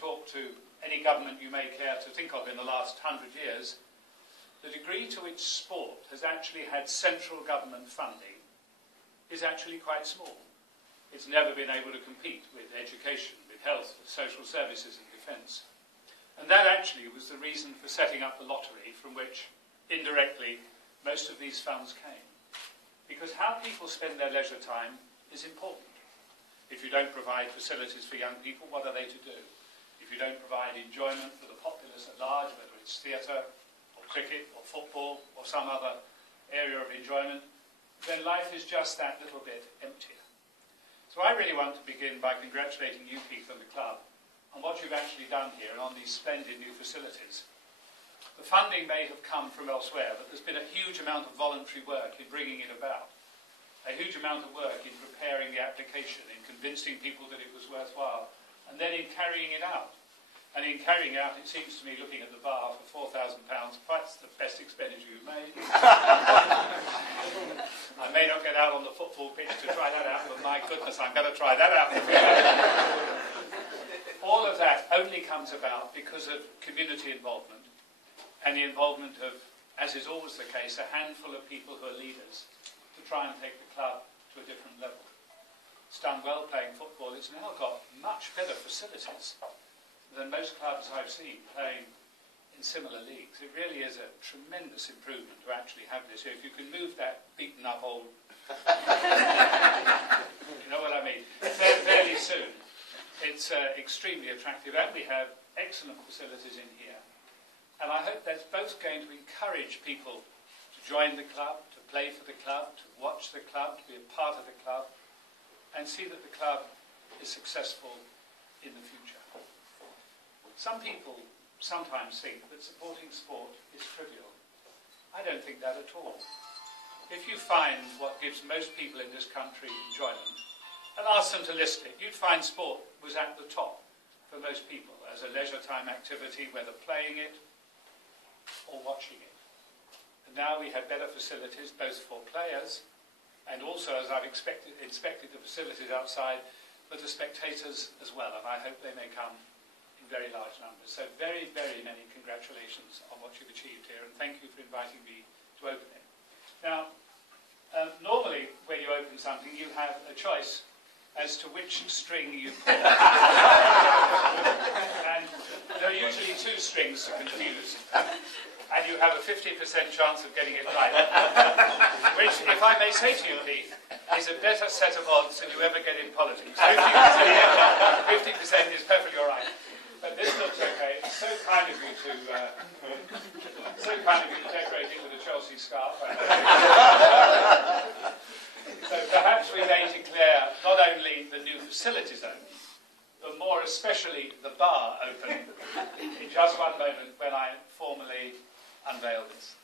talk to any government you may care to think of in the last 100 years, the degree to which sport has actually had central government funding is actually quite small. It's never been able to compete with education, with health, with social services and defence. And that actually was the reason for setting up the lottery from which, indirectly, most of these funds came. Because how people spend their leisure time is important. If you don't provide facilities for young people, what are they to do? If you don't provide enjoyment for the populace at large, whether it's theatre, or cricket, or football, or some other area of enjoyment, then life is just that little bit emptier. So I really want to begin by congratulating you, Keith, and the club on what you've actually done here and on these splendid new facilities. The funding may have come from elsewhere, but there's been a huge amount of voluntary work in bringing it about, a huge amount of work in preparing the application, in convincing people that it was worthwhile, and then in carrying it out. And in carrying it out, it seems to me, looking at the bar for £4,000, perhaps the best expenditure you've made. I may not get out on the football pitch to try that out, but my goodness, I'm going to try that out. All of that only comes about because of community involvement and the involvement of, as is always the case, a handful of people who are leaders to try and take the club to a different level. It's done well playing football. It's now got much better facilities than most clubs I've seen playing in similar leagues. It really is a tremendous improvement to actually have this here. If you can move that beaten up old, you know what I mean, fairly soon, it's extremely attractive, and we have excellent facilities in here. And I hope that's both going to encourage people to join the club, to play for the club, to watch the club, to be a part of the club, and see that the club is successful in the future. Some people sometimes think that supporting sport is trivial. I don't think that at all. If you find what gives most people in this country enjoyment, and ask them to list it, you'd find sport was at the top for most people as a leisure time activity, whether playing it or watching it. And now we have better facilities both for players and also, as I've inspected the facilities outside, for the spectators as well, and I hope they may come very large numbers. So very, very many congratulations on what you've achieved here, and thank you for inviting me to open it. Now, normally when you open something you have a choice as to which string you pull. And there are usually two strings to confuse, and you have a 50% chance of getting it right. Which, if I may say to you, Keith, is a better set of odds than you ever get in politics. 50% is perfectly all right. But this looks okay. It's so kind of you to decorate it with a Chelsea scarf. So perhaps we may declare not only the new facilities open, but more especially the bar open in just one moment when I formally unveil this.